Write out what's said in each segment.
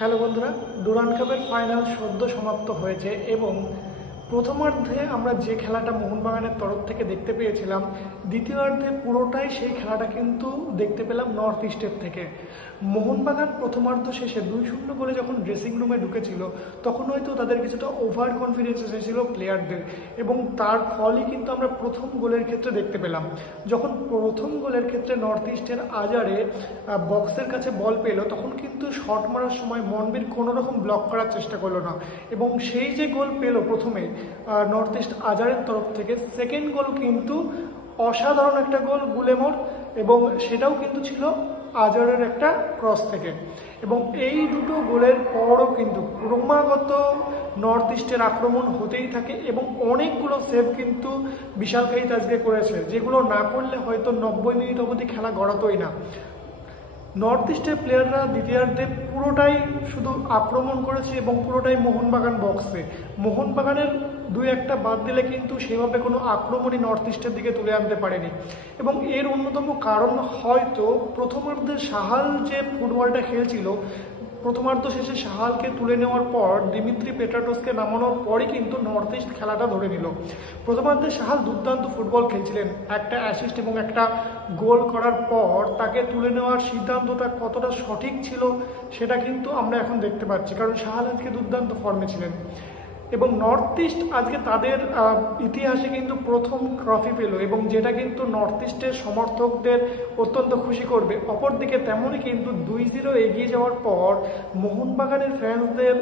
Hello বন্ধুরা, Durand কাপের final সদ্য সমাপ্ত হয়েছে এবং প্রথমার্ধে আমরা যে খেলাটা মোহনবাগানের তরফ থেকে দেখতে পেয়েছিলাম, দ্বিতীয়ার্ধে পুরোটাই সেই খেলাটা কিন্তু দেখতে পেলাম নর্থ ইস্টের থেকে। মোহনবাগান প্রথমার্ধ শেষে 2-0 গোলে যখন ড্রেসিং রুমে ঢুকেছিল, তখন হয়তো তাদের কিছুটা ওভার কনফিডেন্স এসেছিল প্লেয়ারদের, এবং তার ফলই কিন্তু আমরা প্রথম গোলের ক্ষেত্রে দেখতে পেলাম। যখন প্রথম গোলের ক্ষেত্রে নর্থ ইস্টের আজারে বক্সের কাছে বল পেল, তখন কিন্তু শট মারার সময় মনবীর কোনো রকম ব্লক করার চেষ্টা করলো না, এবং সেই যে গোল পেল প্রথমে নর্থ ইস্ট আজারের তরফ থেকে, সেকেন্ড গোল কিন্তু অসাধারণ একটা গোল গুলেমোর, এবং সেটাও কিন্তু ছিল আজারের একটা ক্রস থেকে। এবং এই দুটো গোলের পরও কিন্তু ক্রমাগত নর্থ ইস্টের আক্রমণ হতেই থাকে, এবং অনেকগুলো সেভ কিন্তু বিশালকাইত আজকে করেছে, যেগুলো না করলে হয়তো 90 মিনিট অবধি খেলা গড়াতোই না। নর্থ ইস্টের প্লেয়াররা দ্বিতীয়ার্ধে পুরোটাই শুধু আক্রমণ করেছে এবং পুরোটাই মোহনবাগান বক্সে। মোহনবাগানের 2-1টা বাদ দিলে কিন্তু সেভাবে কোনো আক্রমণই নর্থ ইস্টের দিকে তুলে আনতে পারেনি, এবং এর অন্যতম কারণ হয়তো প্রথমার্ধে সাহাল যে ফুটবলটা খেলছিল, প্রথমার্ধ শেষে সাহালকে তুলে নেওয়ার পর দিমিত্রি পেট্রাটোসকে নামানোর পরই কিন্তু নর্থ ইস্ট খেলাটা ধরে নিল। প্রথমার্ধে সাহাল দুর্দান্ত ফুটবল খেলছিলেন, একটা অ্যাসিস্ট এবং একটা গোল করার পর তাকে তুলে নেওয়ার সিদ্ধান্তটা কতটা সঠিক ছিল সেটা কিন্তু আমরা এখন দেখতে পাচ্ছি, কারণ সাহাল আজকে দুর্দান্ত ফর্মে ছিলেন। এবং নর্থ ইস্ট আজকে তাদের ইতিহাসে কিন্তু প্রথম ট্রফি পেল, এবং যেটা কিন্তু নর্থ ইস্টের সমর্থকদের অত্যন্ত খুশি করবে। অপরদিকে তেমনই কিন্তু 2-0 এগিয়ে যাওয়ার পর মোহনবাগানের ফ্যান্সদের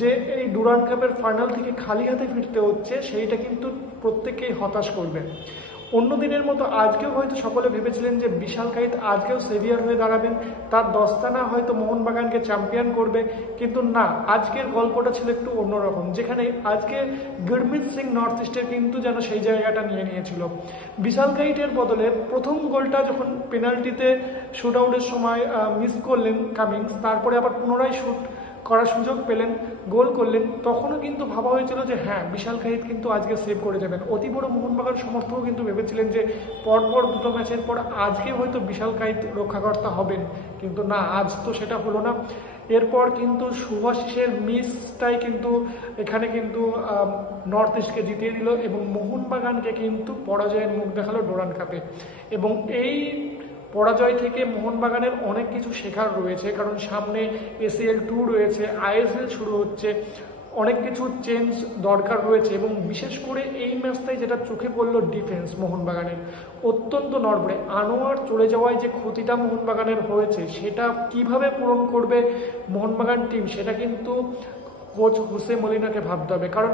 যে এই ডুরান্ড কাপের ফাইনাল থেকে খালি হাতে ফিরতে হচ্ছে, সেইটা কিন্তু প্রত্যেককেই হতাশ করবে। অন্য দিনের মতো আজকেও হয়তো সকলে ভেবেছিলেন যে বিশালকাইত আজকেও সেভিয়ার হয়ে দাঁড়াবেন, তার দস্তানা হয়তো মোহনবাগানকে চ্যাম্পিয়ন করবে, কিন্তু না, আজকের গল্পটা ছিল একটু অন্যরকম, যেখানে আজকে গুরমিত সিং নর্থ ইস্টের কিন্তু যেন সেই জায়গাটা নিয়ে নিয়েছিল। বিশালকাইটের বদলে প্রথম গোলটা যখন পেনাল্টিতে শুট আউটের সময় মিস করলেন কামিংস, তারপরে আবার পুনরায় শুট করার সুযোগ পেলেন, গোল করলেন, তখনও কিন্তু ভাবা হয়েছিল যে হ্যাঁ, বিশালকাইত কিন্তু আজকে সেভ করে যাবেন। অতি বড় মোহনবাগান সমর্থকও কিন্তু ভেবেছিলেন যে পরপর দুটো ম্যাচের পর আজকে হয়তো বিশালকাইত রক্ষাকর্তা হবেন, কিন্তু না, আজ তো সেটা হলো না। এরপর কিন্তু শুভাশিসের মিসটাই কিন্তু এখানে কিন্তু নর্থ ইস্টকে জিতিয়ে দিল, এবং মোহনবাগানকে কিন্তু পরাজয়ের মুখ দেখালো ডুরান্ড কাপে। এবং এই পরাজয় থেকে মোহনবাগানের অনেক কিছু শেখার রয়েছে, কারণ সামনে ACL 2 রয়েছে, ISL শুরু হচ্ছে, অনেক কিছু চেঞ্জ দরকার রয়েছে। এবং বিশেষ করে এই ম্যাচটাই যেটা চোখে পড়লো, ডিফেন্স মোহনবাগানের অত্যন্ত নড়বড়ে। আনোয়ার চলে যাওয়ায় যে ক্ষতিটা মোহনবাগানের হয়েছে, সেটা কিভাবে পূরণ করবে মোহনবাগান টিম, সেটা কিন্তু কোচ হোসে মলিনাকে ভাবতে হবে, কারণ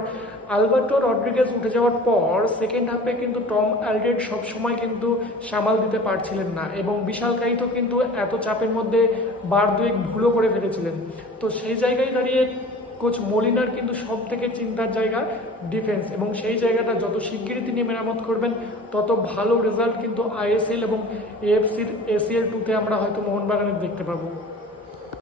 আলবার্টো রড্রিগেজ উঠে যাওয়ার পর সেকেন্ড হাফে কিন্তু টম অ্যালড্রেড সবসময় কিন্তু সামাল দিতে পারছিলেন না, এবং বিশালকাইতও কিন্তু এত চাপের মধ্যে বার দুয়েক ভুলও করে ফেলেছিলেন। তো সেই জায়গায় দাঁড়িয়ে কোচ মলিনার কিন্তু সব থেকে চিন্তার জায়গা ডিফেন্স, এবং সেই জায়গাটা যত শিগগিরই তিনি মেরামত করবেন, তত ভালো রেজাল্ট কিন্তু ISL এবং AFCর ACL 2-তে আমরা হয়তো মোহনবাগানের দেখতে পাবো।